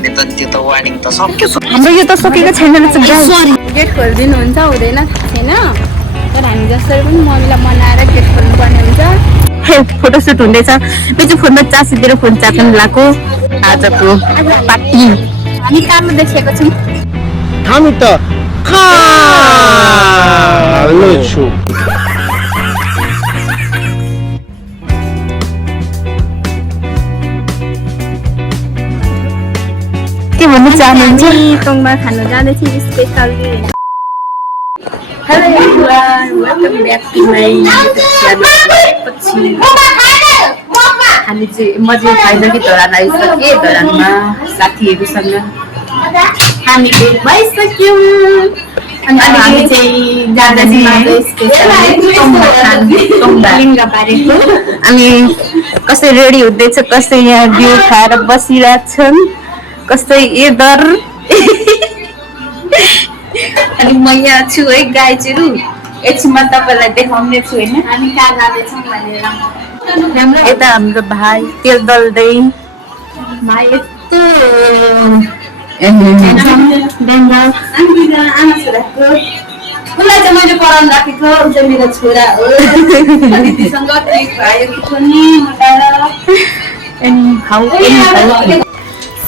भने त त्यो त वार्निङ त सक्यो। हाम्रो यो त सकेको छैन रहेछ। सरी गेट खोलिदिनुहुन्छ हुँदैन छैन तर हामी जसरी पनि मम्मीलाई मनाएर गेट खोल्नुपर्ने हुन्छ। फोटोसुट हुँदैछ। मेरो फोनमा चासिदिएर फोन चाप्न लाग्यो। आजको पार्टी हामी काममा देखेको छौँ। हामी त कालो छु। के भन्नु चाहनुहुन्छ? टोङमा खानु जाँदैछौँ specially. Hello everyone, welcome back to my channel. हामी चाहिँ म चाहिँ फाइनली धरान आइसकेँ। धरानमा साथीहरूसँग हामी भेट भइसक्यौँ। अनि हामी चाहिँ जाँदैछौँ अनि कसै रेडी हुँदैछ, कसै यहाँ बिउ खाएर बसिरहेछन्, कसै एदर। अनि म यहाँ छु है गाइजहरू। एकछिनमा तपाईँलाई देखाउने छु होइन हामी कहाँ जाँदैछौँ भनेर। यता हाम्रो भाइ तेल दल्दै भाइ यस्तो उसलाई चाहिँ मैले पढाउनु राखेको। ऊ चाहिँ मेरो छोरा हो।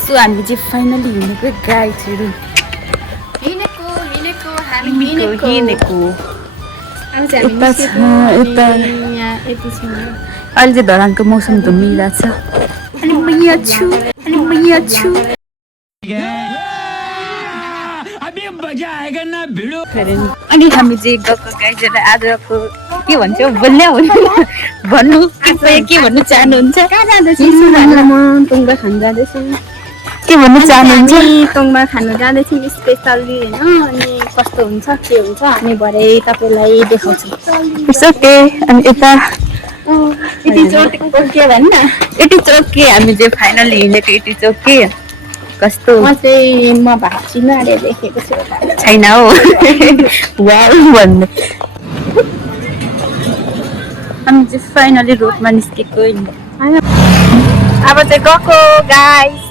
सो हामी चाहिँ फाइनली हिँडेको गाइजहरू। हिँडेको हामी हिँडेको यता यता छ, यता यहाँ यति छ। अहिले चाहिँ धरानको मौसम धुम्मिरहेछ। अनि म यहाँ छु। अनि हामी चाहिँ गएको गाइजहरू आजको के भन्छ बोल्ने भन्नु कृपया के भन्नु चाहनुहुन्छ? कहाँ जाँदैछौँ? टोङमा खानु जाँदैछौँ। के भन्नु चाहनुहुन्छ? टोङमा खानु जाँदैछौँ स्पेसली होइन। अनि कस्तो हुन्छ के हुन्छ हामी भरे तपाईँलाई देखाउँछौँ। It's okay. अनि यता यति चोटको के भन्न यति चौकी हामी चाहिँ फाइनली हिँडेको यति चौकी। कस्तो म भाँचिनु अरे देखेको छु छैन हो वाउ भन्नु। हामी चाहिँ फाइनली रोडमा निस्केको। अब चाहिँ गएको गाइस।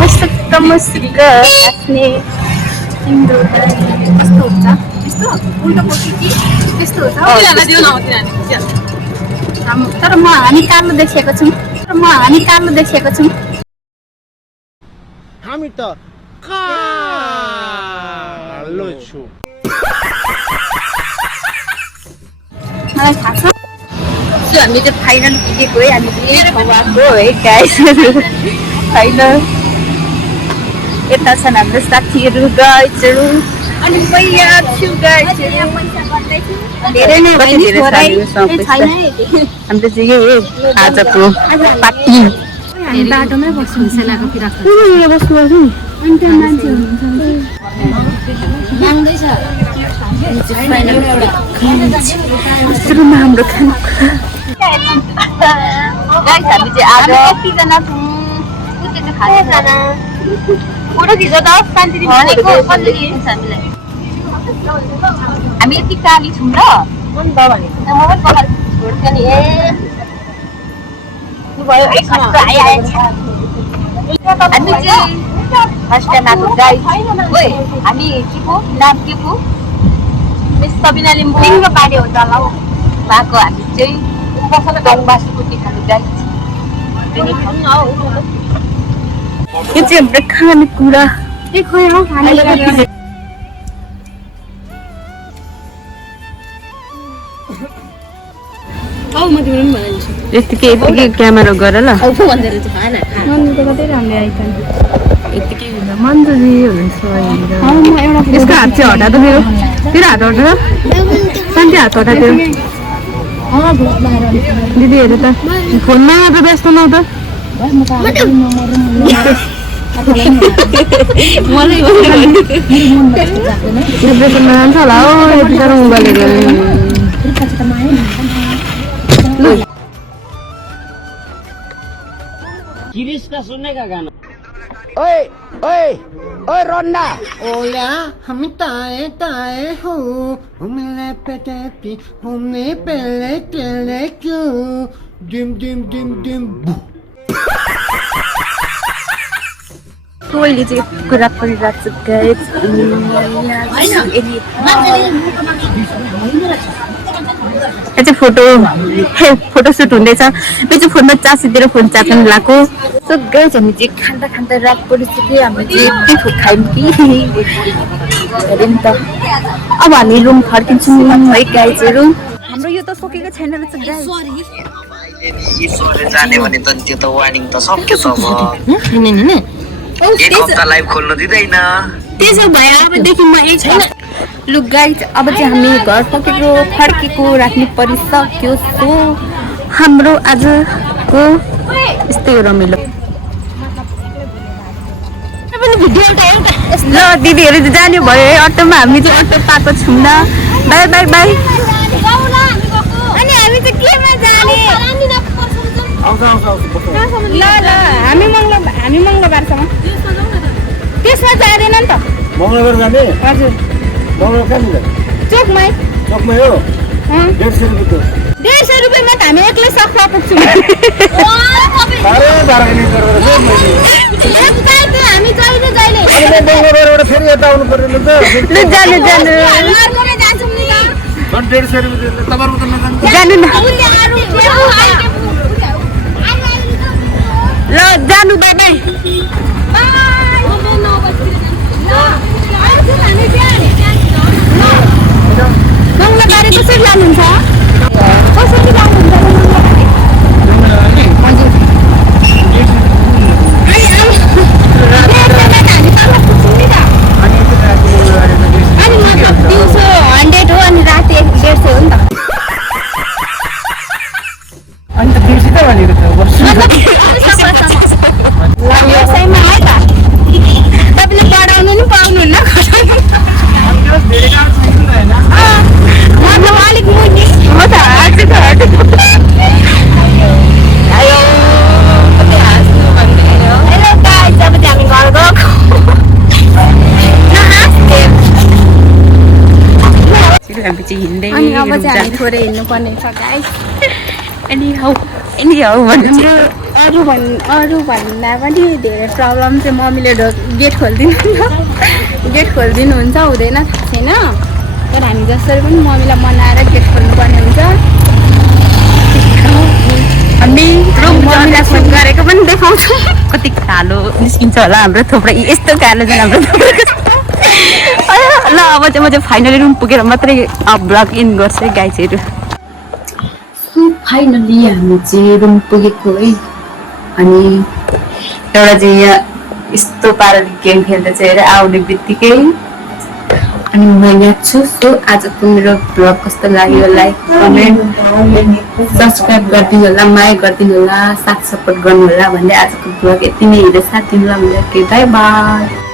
मस्त हाँस्ने कस्तो हुन्छ यस्तो उल्टो पोटी कि त्यस्तो हुन्छ तर हामी कालो देखेको छौँ। हामी त कालो छु। मलाई थाहा छ। सो हामी चाहिँ फाइनल पुगेको है। हामी चाहिँ खवाएको है गाइजहरू। फाइनल यता छन् हाम्रो साथीहरू गाइजहरू। अनि म यहाँ छु गाइजहरू। धेरै नै साथीहरूसँग पैसा। हाम्रो चाहिँ यही हो आजको पार्टी। हामी बाटोमै बस्छौँ सेलाको पिराको माग्दैछ। हाम्रो खाना हामी चाहिँ आज कतिजना छौँ फोटो खिच्छ त शान्ति हामी यति काली छौँ र म पनि पखाल छोड्छ नि। हामी चाहिँ फर्स्ट टाइम आएको गाइस। हामी के पो नाम के पो मिस सबिना लिम्बू पानी हुन्छ होला हौ। उहाँको हामी चाहिँ गाउँबासीको खानु गाइस। यो चाहिँ हाम्रो खानेकुरा। यतिकै क्यामेरा गर ल। यतिकै मन्जुरी हुन्छ। यसको हात चाहिँ हटा त मेरो हात हटा शान्ति हात हटा त्यो दिदी हेर त फोनमा त व्यस्त न त डिप्रेसनमा जान्छ होला हो। यति साह्रो मोबाइलहरू ओए ओए ओए रोन्ना ओला हम ताए ताए हो हमले पेटेपी हमने पहले चले क्यों डिम डिम डिम डिम अहिले चाहिँ कुरा परिरहेको छु गाइस चाहिँ फोटोसुट हुँदैछ यो चाहिँ फोनमा चासीतिर फोन चार्जन लगाएको सो गाइस हामी चाहिँ खाँदा खाँदा रात परिसक्यो हामी चाहिँ यति खायौँ कि हेऱ्यो नि त अब हामी रुम फर्किन्छौँ है गाइजहरू हाम्रो यो त सकेको छैन रहेछ गाइस जाने भने त त्यो त वार्निङ त सक्यो त अब एक हप्ता लाइभ खोल्नु दिँदैन त्यसो भए अबदेखि म एक लु गाइस अब चाहिँ हामी घर फर्केको राख्नु परिसक्यो सो हाम्रो आजको यस्तै हो रमाइलो ल दिदीहरू चाहिँ जाने भयो है अटोमा हामी चाहिँ अटो पाएको छौँ बाई बाई बाई अनि हामी चाहिँ केमा जाने ल ल हामी मङ्गलबारसम्म त्यसमा जाँदैन नि त मङ्गलबार जाने हजुर मङ्गलबार कहाँ जाने चोकमै चोकमै हो 150 रुपियाँ 150 रुपियाँमा त हामी एक्लै सक्ला पुग्छौँ हामी जहिले जहिले मङ्गलबारबाट फेरि यता आउनु पर्ने त लु जानु जानु जानु न ल जानु बाई बाई मङ्गलबारे कसरी लानुहुन्छ कसरी लानुहुन्छ अनि मतलब दिउँसो 100 हो अनि राति 150 हो नि त अन्त बिर्सि त भनेको थियो व्यवसायमा है त तपाईँले पढाउनु नि पाउनुहुन्न मतलब अलिक मुनि हो त हाँस्नु त आयो कति हाँस्नु भन्ने हो हेलो गाइस अब चाहिँ हामी घर गएको हामी चाहिँ हिँड्दै अनि अब चाहिँ हामी थोरै हिँड्नुपर्ने छ गाइस अनि हौ अरू भन्दा पनि धेरै प्रब्लम चाहिँ मम्मीले गेट खोलिदिनुहुन्छ हुँदैन थाहा छैन तर हामी जसरी पनि मम्मीलाई मनाएर गेट खोल्नुपर्ने हुन्छ हामी मम्मीलाई फोन गरेको पनि देखाउँछौँ कति कालो निस्किन्छ होला हाम्रो थोप्रै यस्तो कालो चाहिँ हाम्रो ल अब चाहिँ म चाहिँ फाइनली रुम पुगेर मात्रै ब्लग इन गर्छु गाइजहरू फाइनली हामी चाहिँ रुम पुगेको है अनि एउटा चाहिँ यहाँ यस्तो पाराले गेम खेल्दा चाहिँ हेरेर आउने बित्तिकै अनि म यहाँ छु सो आजको मेरो ब्लग कस्तो लाग्यो लाइक कमेन्ट सब्सक्राइब गरिदिनु होला माया गरिदिनु होला साथ सपोर्ट गर्नु होला भन्दै आजको ब्लग यति नै हेरेर साथ दिनु होला भन्दै बाई बाई